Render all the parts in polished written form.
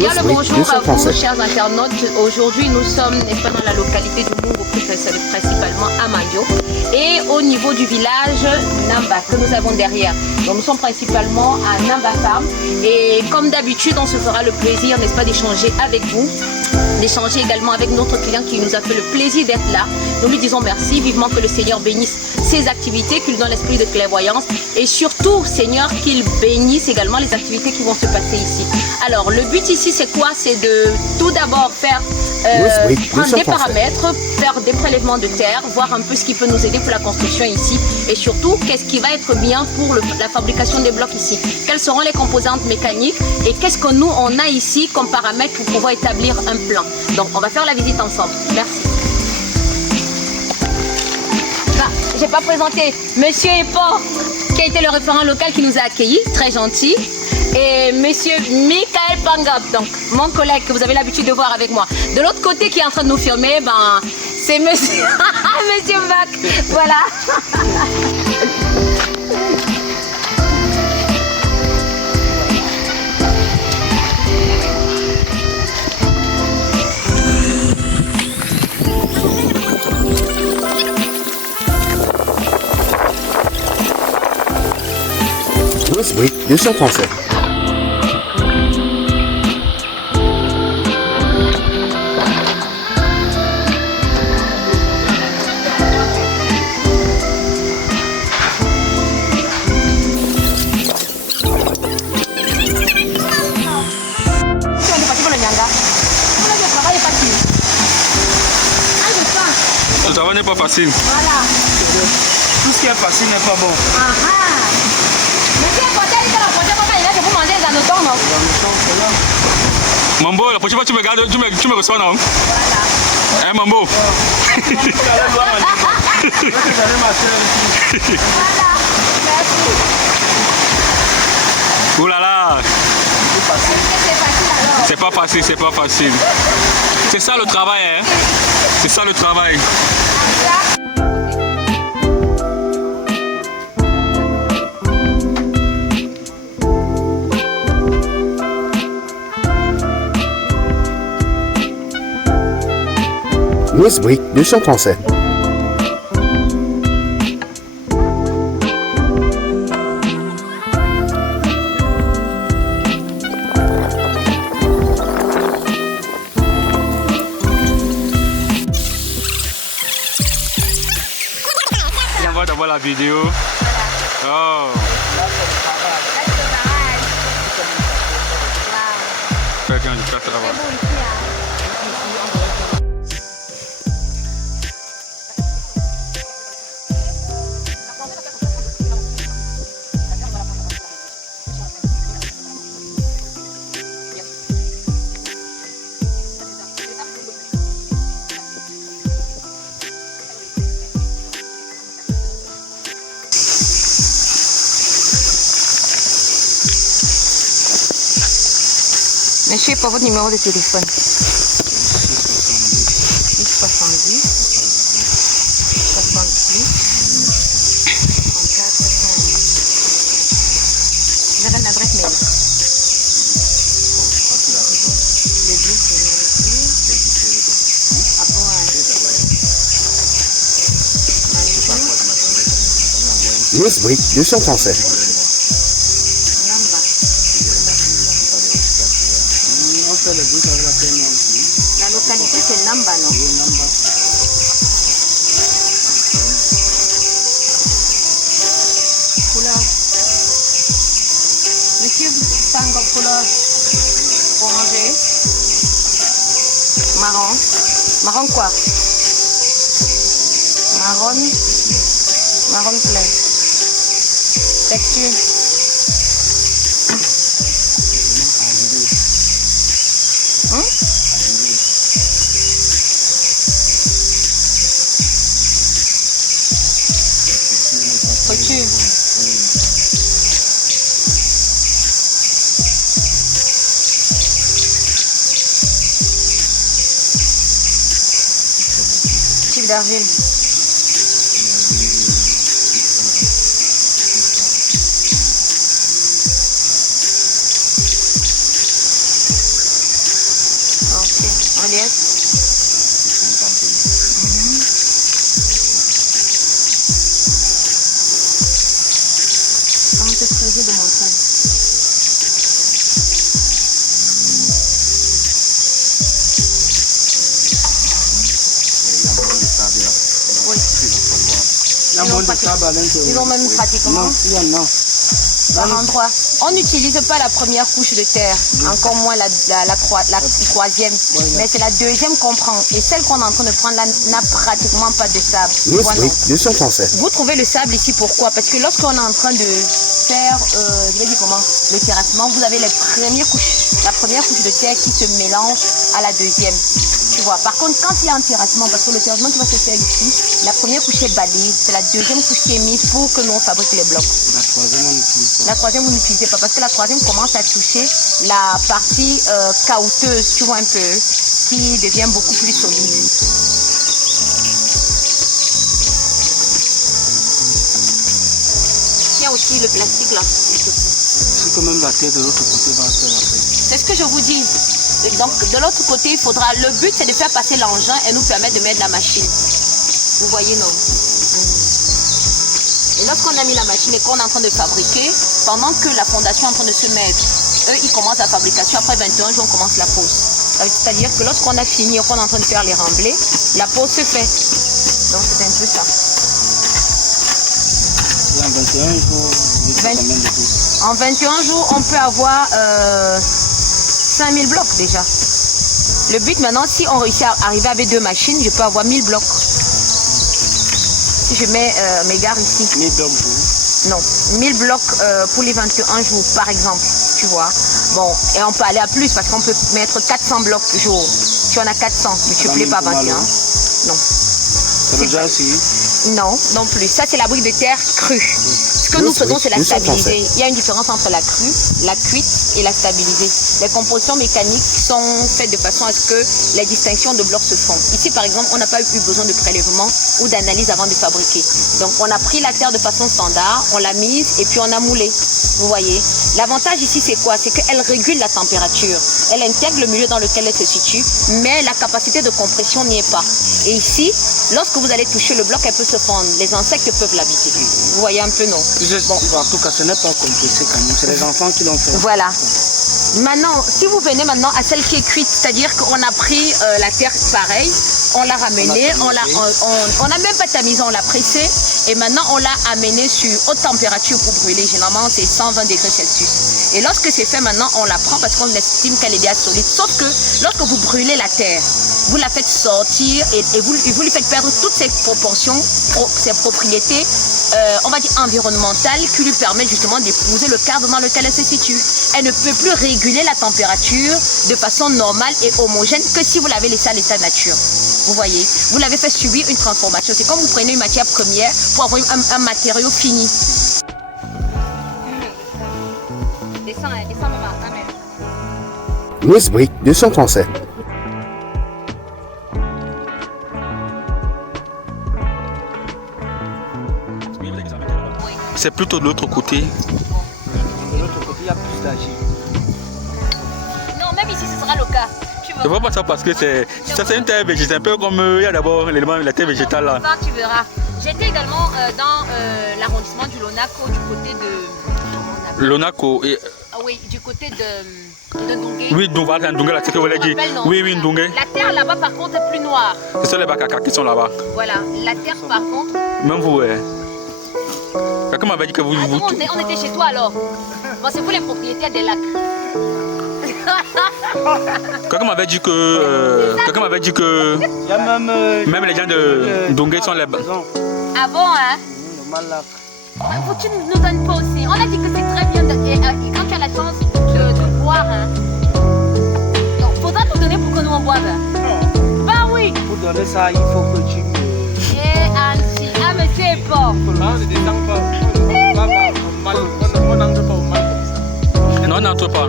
Bien le bonjour à vous, chers internautes. Aujourd'hui, nous sommes n'est-ce pas, dans la localité du Mungu, principalement à Mandio, et au niveau du village Namba que nous avons derrière. Donc, nous sommes principalement à Namba Farm. Et comme d'habitude, on se fera le plaisir, n'est-ce pas, d'échanger avec vous, d'échanger également avec notre client qui nous a fait le plaisir d'être là. Nous lui disons merci, vivement que le Seigneur bénisse ses activités, qu'il lui donne l'esprit de clairvoyance et surtout, Seigneur, qu'il bénisse également les activités qui vont se passer ici. Alors, le but ici, c'est quoi? C'est de tout d'abord faire prendre des paramètres, faire des prélèvements de terre, voir un peu ce qui peut nous aider pour la construction ici et surtout, qu'est-ce qui va être bien pour la fabrication des blocs ici. Quelles seront les composantes mécaniques et qu'est-ce que nous, on a ici comme paramètres pour pouvoir établir un plan. Donc, on va faire la visite ensemble. Merci. J'ai pas présenté Monsieur Epo, qui a été le référent local qui nous a accueillis, très gentil. Et Monsieur Michael Pangap, donc mon collègue que vous avez l'habitude de voir avec moi. De l'autre côté qui est en train de nous filmer, ben, c'est Monsieur, Monsieur Mac. Voilà. Oui, bien sûr français. Le travail n'est pas facile. Voilà. Tout ce qui est facile n'est pas bon. Mambo, la prochaine fois tu me gardes, tu me reçois, non? Voilà. Hein, Mambo? Ouh là là. C'est pas facile, c'est pas facile. C'est ça le travail, hein? C'est ça le travail. Louis Brick, du chant français. On voit d'abord la vidéo. Oh. Quelqu'un du café là-bas. Monsieur, pas votre numéro de téléphone. 670 70 68 34 15. Vous avez une adresse mail. Louis Brick, du chant français. La localité c'est Namba, non? Couleur. Monsieur, tango couleur orangé. Marron. Marron quoi? Marron clair. Texture. Couture. Type d'argile. Relief. Pente creusée de montagne. Oui. Il y a moins de sable à l'intérieur. Ils ont même pratiquement Non, il y en a. par endroit. On n'utilise pas la première couche de terre, encore moins la troisième. Mais c'est la deuxième qu'on prend. Et celle qu'on est en train de prendre là n'a pratiquement pas de sable. Voilà. Newsbreak, leçon français. Vous trouvez le sable ici, pourquoi? Parce que lorsqu'on est en train de faire, je vais dire comment, le terrassement, vous avez les premières couches, la première couche de terre qui se mélange à la deuxième. Tu vois. Par contre, quand il y a un terrassement, parce que le terrassement qui va se faire ici, la première couche est balayée, c'est la deuxième couche qui est mise pour que nous on fabrique les blocs. La troisième, on utilise pas. La troisième, vous n'utilisez pas parce que la troisième commence à toucher la partie caouteuses, tu vois un peu, qui devient beaucoup plus solide. Il y a aussi le plastique là, s'il te plaît. C'est que même la terre de l'autre côté va faire après. C'est ce que je vous dis. Donc de l'autre côté, il faudra. Le but c'est de faire passer l'engin et nous permettre de mettre la machine. Vous voyez, non? Et lorsqu'on a mis la machine et qu'on est en train de fabriquer, pendant que la fondation est en train de se mettre, eux ils commencent la fabrication, après 21 jours on commence la pose. C'est-à-dire que lorsqu'on a fini et qu'on est en train de faire les remblais, la pose se fait. Donc c'est un peu ça. Et en 21 jours, vous êtes combien de plus? En 21 jours, on peut avoir 5000 blocs déjà. Le but maintenant, si on réussit à arriver avec 2 machines, je peux avoir 1000 blocs. Si je mets mes gares ici. 1000 blocs jour. Non, 1000 blocs pour les 21 jours, par exemple, tu vois. Bon, et on peut aller à plus parce qu'on peut mettre 400 blocs jour. Si on a 400, multiplié par 21. Non. C'est déjà essayé? Non, non plus. Ça, c'est la brique de terre crue. Ce que nous faisons, c'est la stabiliser. Il y a une différence entre la crue, la cuite et la stabilisée. Les compositions mécaniques sont faites de façon à ce que les distinctions de blocs se font. Ici, par exemple, on n'a pas eu besoin de prélèvement ou d'analyse avant de fabriquer. Donc, on a pris la terre de façon standard, on l'a mise et puis on a moulé. Vous voyez. L'avantage ici, c'est quoi? C'est qu'elle régule la température. Elle intègre le milieu dans lequel elle se situe, mais la capacité de compression n'y est pas. Et ici, lorsque vous allez toucher le bloc, elle peut se fondre. Les insectes peuvent l'habiter. Vous voyez un peu, non? Bon, en tout cas, ce n'est pas compliqué quand même. C'est les enfants qui l'ont fait. Voilà. Maintenant, si vous venez maintenant à celle qui est cuite, c'est-à-dire qu'on a pris la terre pareille, on l'a ramenée, on n'a même pas tamisé, on l'a pressée et maintenant on l'a amenée sur haute température pour brûler. Généralement, c'est 120 degrés Celsius. Et lorsque c'est fait maintenant, on la prend parce qu'on estime qu'elle est déjà solide. Sauf que lorsque vous brûlez la terre, vous la faites sortir et vous lui faites perdre toutes ses proportions, ses propriétés, on va dire environnementales, qui lui permettent justement d'épouser le cadre dans lequel elle se situe. Elle ne peut plus réguler la température de façon normale et homogène que si vous l'avez laissé à l'état nature. Vous voyez, vous l'avez fait subir une transformation. C'est comme vous prenez une matière première pour avoir un matériau fini. Descends même. Newsbreak, leçon français. C'est plutôt de l'autre côté. De l'autre côté, il y a plus d'agir. Non, même ici, ce sera le cas. Je vois pas ça parce que c'est une terre végétale, un peu comme il y a d'abord l'élément de la terre végétale là. Ça, tu verras. J'étais également dans l'arrondissement du Lonaco, du côté de... Lonaco. Et... Ah oui, du côté de Ndongé. Oui, Ndongé, là, c'est ce que vous voulez dire. Oui, Ndongé. La terre là-bas, par contre, est plus noire. Ce sont les Bakaka qui sont là-bas. Voilà, la terre, par contre... Même vous, ouais. Quelqu'un m'avait dit que vous... on était chez toi alors. Bon, c'est vous les propriétaires des lacs. Quelqu'un m'avait dit que... Il y a même les gens de Ndongé sont les... Ah bon, hein? Le Malac. Faut que tu nous donnes pas aussi. On a dit que c'est très bien et quand tu as la chance de boire, hein. Donc, faudra nous donner pour que nous en boive. Non. Bah oui. Pour donner ça, il faut que tu me... Ah, mais c'est bon. Non, on n'entre pas.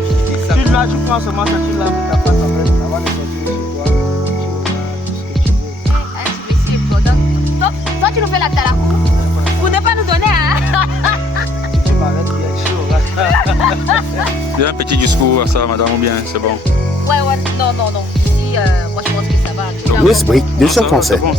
Tu l'as, tu prends seulement ça, tu laves ta face après, ça va te sortir chez toi. Tu fais ce que tu veux. Toi, tu nous fais la talakou. Vous ne pas nous donner, hein? Tu m'arrêtes bien chaud. Il y a un petit discours à ça, madame, ou bien, c'est bon. Ouais, non. Ici, moi, je Nous Brick, nous sommes français. Bon,